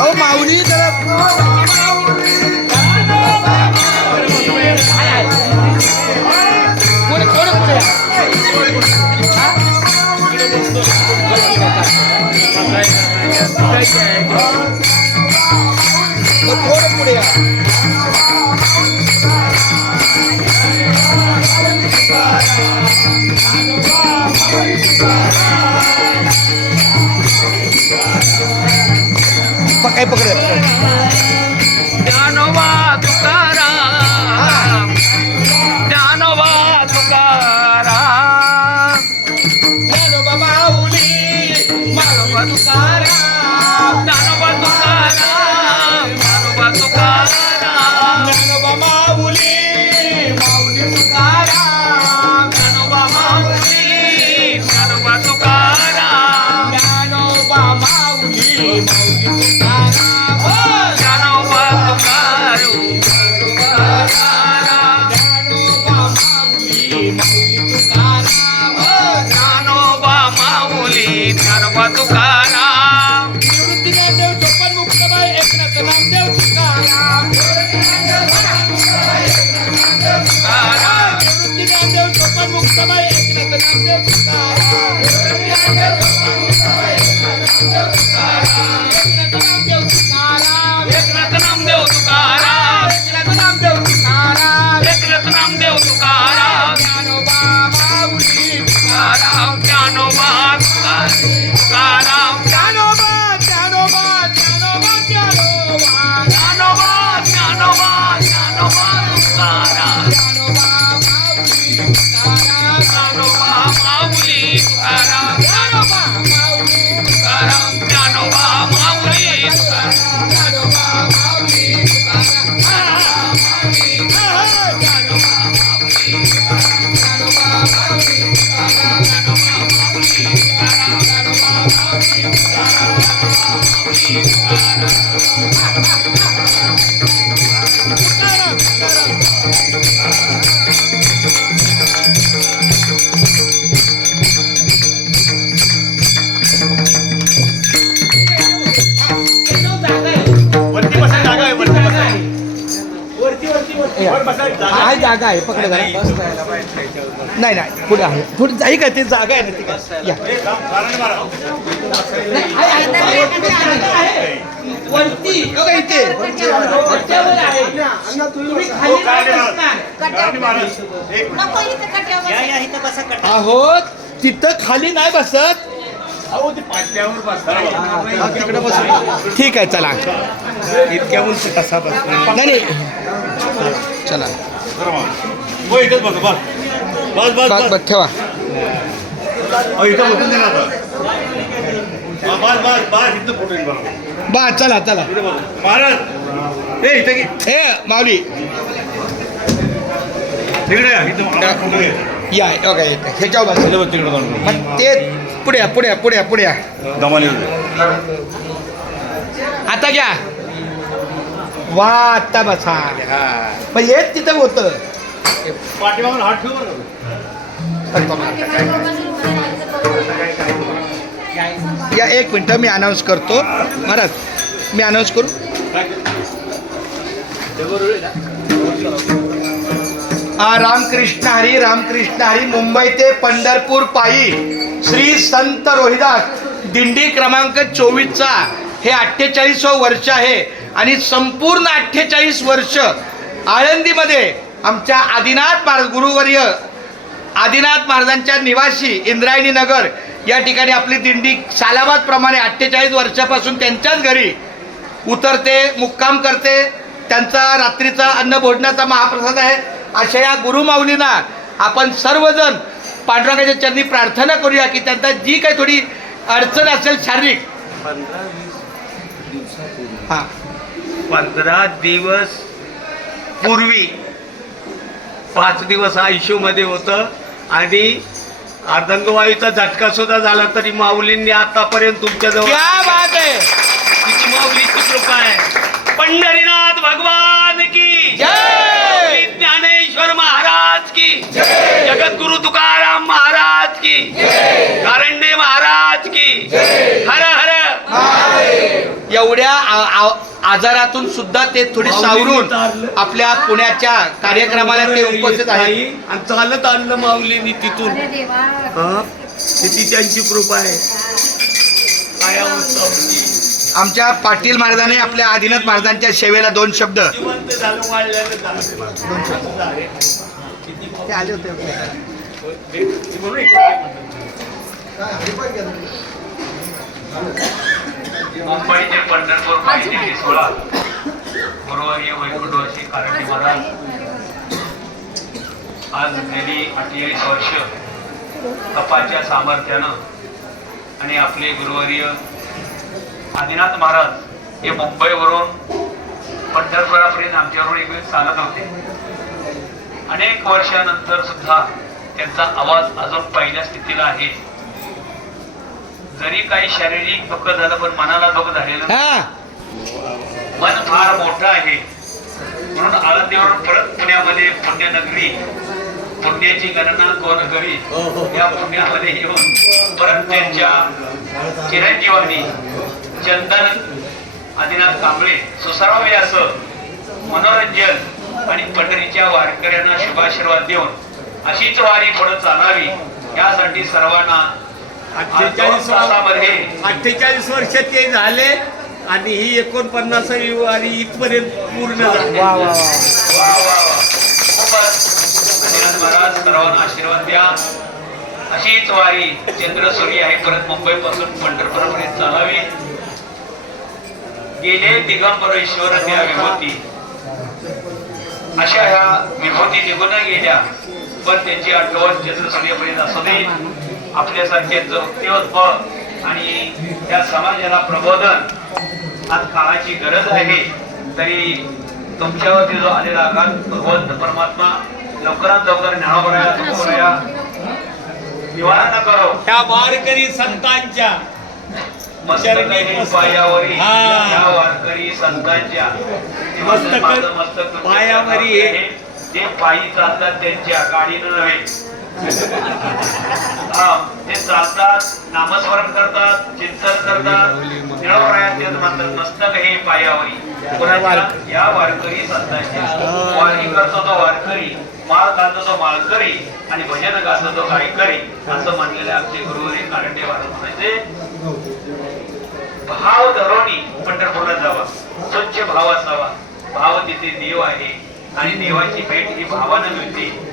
अहो माऊली जरा पुढे थोडं पुढे या. थोडं पुढे या. काय पकड ज्ञानोबा तुकाराम ज्ञानोबा तुकाराम ज्ञानोबा माऊली ज्ञानोबा तुकाराम ज्ञानोबा तुकाराम ज्ञानोबा तुकाराम ज्ञानोबा माऊली माऊली तुकाराम ज्ञानोबा माऊली ज्ञानोबा तुकाराम ज्ञानोबा माऊली माऊली तुकाराम ज्ञानोबा तुकारू ज्ञानोबा माऊली माऊली तुकाराम ज्ञानोबा माऊली ज्ञानोबा तुकाराम निवृत्ती नामदेव चोपन मुक्ताबाई एकनाथ नामदेव तुकाराम निवृत्ती नामदेव चोपन मुक्ताबाई एकनाथ नामदेव तुकाराम एकनाथ नामदेव तुकाराम एकनाथ नामदेव तुकाराम एकनाथ नामदेव तुकाराम ज्ञानोबा माऊली तुकाराम ज्ञानोबा तुकाराम ज्ञानोबा ज्ञानोबा ज्ञानोबा ज्ञानोबा ज्ञानोबा ज्ञानोबा ज्ञानोबा तुकाराम ज्ञानोबा माऊली तुकाराम ज्ञानोबा माऊली तुकाराम ज्ञानोबा माऊली तुकाराम ज्ञानोबा माऊली तुकाराम ज्ञानोबा माऊली तुकाराम ज्ञानोबा माऊली ज्ञानोबा माऊली तुकाराम ज्ञानोबा माऊली आहे जागा आहे पकड नाही नाही पुढे आहे पुढे जाई का ते जागा आहे ना ती काय या वरती बघा इथे वरच्यावर आहे. तुम्ही खाली नाही बसणार. अहो तिथं खाली नाही बसत तिकडे बस ठीक आहे चला इतक्या उंच कसा बस नाही नाही चला इथंच बस बस बस बस बस बस ठेवा इथं बसून दे ना आता. बस बस बस इथं फोटो येईल बघा. बा चला चला इथं बस महाराज ए इथं की ए माऊली तिकडे या, इथं मला फोटो घे. या ओके ह्याच्यावर बस तिकडे बस, तिकडे जाऊन. मग ते पुढे या पुढे या पुढे या पुढे या दमाने येऊ दे. आता घ्या वा आता बसा हा. मग हेच तिथं होतं पाठीमागून हात ठेव बरं का. या एक मिनटं मी अनाऊन्स करतो महाराज मी अनाऊन्स करू रामकृष्ण हरी मुंबई ते पंढरपूर पायी श्री संत रोहिदास दिंडी क्रमांक 24चा हे 48वं वर्ष आहे आणि संपूर्ण 48 वर्ष आळंदीमध्ये आमच्या आदिनाथ महाराज गुरुवर्य आदिनाथ महाराजांच्या निवासी इंद्रायणी नगर या ठिकाणी आपली दिंडी सालाबाद प्रमाणे 48 वर्षापासून त्यांच्याच घरी उतरते मुक्काम करते. त्यांचा रात्रीचा अन्न भोजनाचा महाप्रसाद आहे. अशा या गुरुमाऊलींना आपण सर्वजण पांडुरंगाच्या चरणी प्रार्थना करूया की त्यांचा जी काही थोडी अडचण असेल शारीरिक 15 दिवस पूर्वी 5 दिवस ICU मध्ये होतं आणि अर्धांगवायूचा झटका सुद्धा झाला तरी माऊलींनी आतापर्यंत तुमच्याजवळ क्या बात आहे किती माऊलीची कृपा आहे. पंढरीनाथ भगवान की जय ज्ञानेश्वर महाराज की जगद्गुरु तुकाराम महाराज की कारंडे महाराज की हर हर एवढ्या आजारातून सुद्धा ते थोडी सावरून आपल्या पुण्याच्या कार्यक्रमाला ते उपस्थित आहेत. आणि चालत आणलं माऊलींनी तिथून. हा, किती त्यांची कृपा आहे. काय अवस्था होती. आमच्या पाटील महाराजांनी आपल्या आदिनाथ महाराजांच्या सेवेला 2 शब्द जिवंत झालं, वाढल्यानं झालं. ते आले होते. मुंबई ते पंढरपूर पायी सोळा गुरुवारी वैकुंठवासी कारंडे महाराज आज गेली 48 वर्ष कपाच्या सामर्थ्यानं आणि आपले गुरुवर्य आदिनाथ महाराज हे मुंबईवरून पंढरपुरापर्यंत आमच्यावरून एक वेळ चालत होते. अनेक वर्षानंतर सुद्धा त्यांचा आवाज अजून पहिल्या स्थितीला आहे. जरी काही शारीरिक दुःख झालं पण मनाला दुःख झालेलं नाही. मन फार मोठं आहे. म्हणून आळंदीवरून परत पुण्यामध्ये पुण्यनगरी पुण्याची गणना कोण करी या पुण्यामध्ये येऊन परत त्यांच्या चिरंजीवानी चंदन आदिनाथ कांबळे सुसरावे असं मनोरंजन आणि पंढरीच्या वारकऱ्यांना शुभाशीर्वाद देऊन अशीच वारी पुढे चालावी यासाठी सर्वांना 48 वर्ष ते झाले आणि ही 49वी वारी इथपर्यंत पूर्ण झाली. महाराज सर्वांना आशीर्वाद द्या. अशीच वारी चंद्रसूर्य आहे परत मुंबईपासून पंढरपूरपर्यंत चालावी. गेले दिगंबर ईश्वर त्या विभूती अशा ह्या विभूती निघून गेल्या पण त्यांची आठवण चंद्रसूर्यपर्यंत असू दे. आपल्यासारखे जोगत्योद्भव आणि त्या समाजाला प्रबोधन आज काळाची गरज आहे. तरी तुमच्यावरती जो आलेला आघात भगवंत परमात्मा लवकरात लवकर न्यायाबरोबर निवारण करो. त्या वारकरी संतांच्या मस्तकाने पायावरी या वारकरी संतांच्या मस्तक पायावरी ते पायी चालतात त्यांच्या गाडीनं नव्हे. ते चालतात, नामस्मरण करतात, चिंतन करतात. निळवरायात म्हणतात मस्तक हे पायावरी कोणाच्या या वारकरी संतांच्या. वारी करतो तो वारकरी, माळ घालतो तो माळकरी आणि भजन गातो तो गायकरी असं म्हणलेले आमचे गुरुवारी कारंडे महाराज म्हणायचे. भाव धरोनी पंढरपूरला जावा, स्वच्छ भाव असावा. भाव तिथे देव आहे आणि देवाची भेट ही भावानं मिळते.